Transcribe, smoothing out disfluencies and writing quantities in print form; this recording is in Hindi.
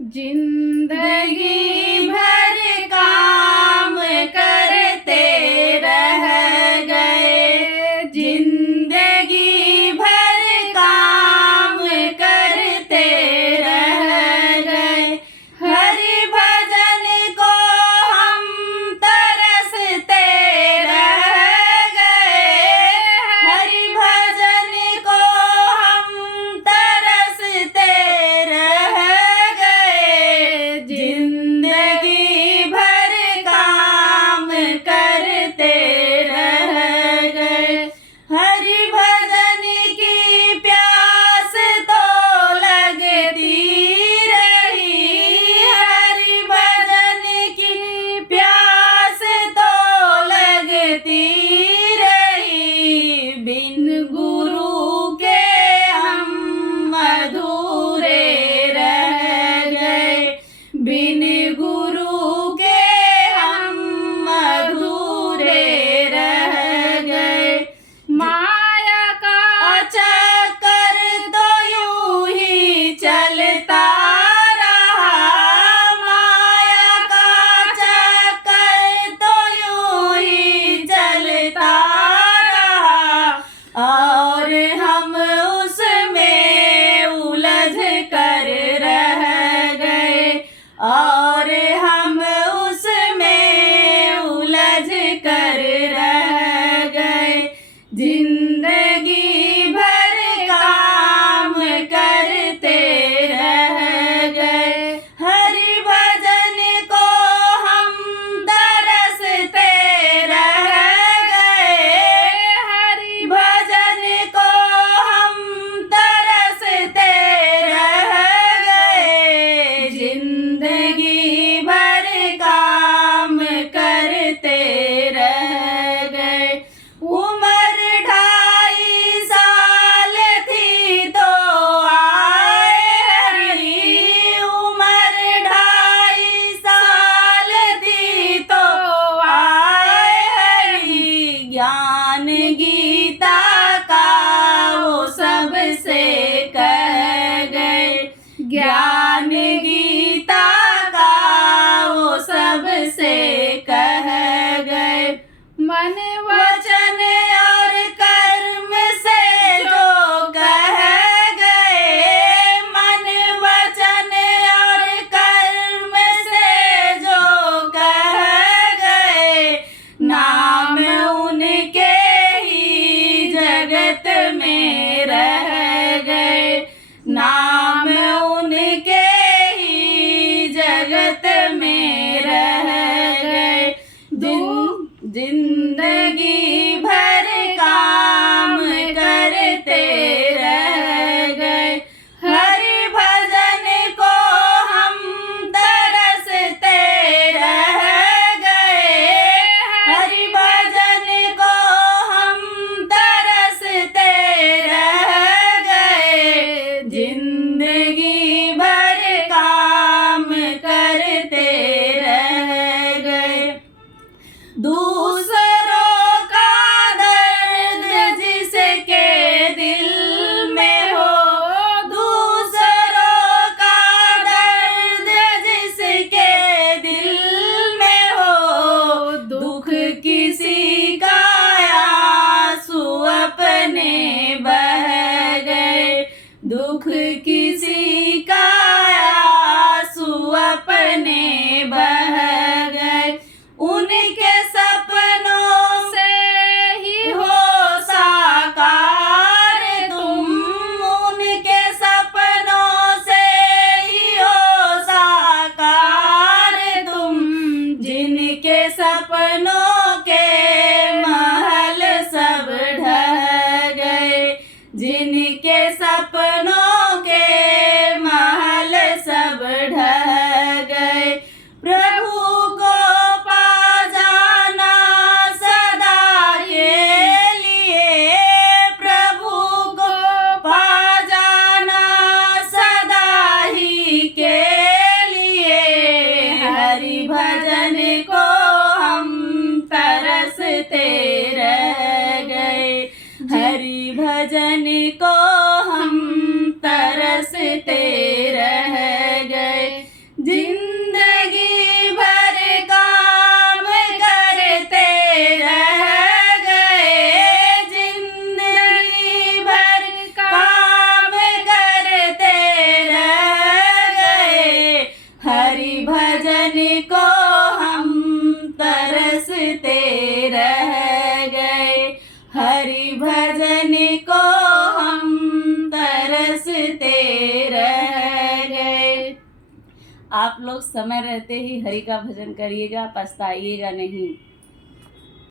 जिंदगी भर काम करते रह गए, जिंदगी भर काम करते रह गए। हरि भजन को हम तरसते रह गए, हरि भजन को हम तरसते रह गए। जिंदगी भर काम करते रह गए। हरि भजन की प्यास तो लगती रही, हरि भजन की प्यास तो लगती रही। बिन गुरु के हम अधूरे रह गए, बिन गुरु के हम अधूरे रह गए। माया का चक्कर तो यूं ही चलता रहा, माया का चक्कर तो यूं ही चलता रहा। और हम उसमें उलझ कर रह गए, और हम उसमें उलझ कर रह गए। जिंदगी भर काम करते रह गए। हरि भजन को हम तरसते रह गए, हरि भजन को हम तरसते रह गए। जिंदगी भर काम करते रह गए। उम्र 2.5 साल थी तो आए हरि, उम्र 2.5 साल थी तो आए हरि। ज्ञान गीता का वो सबसे कह गए, ज्ञान गीता का वो सबसे कह गए। मन वचन और कर्म से जो कह गए, मन वचन और कर्म से जो कह गए। नाम उनके ही जगत में रह गए, नाम उनके को हम तरसते रह गए, हरि भजन को हम तरसते रह गए। आप लोग समय रहते ही हरि का भजन करिएगा, पछताइएगा नहीं।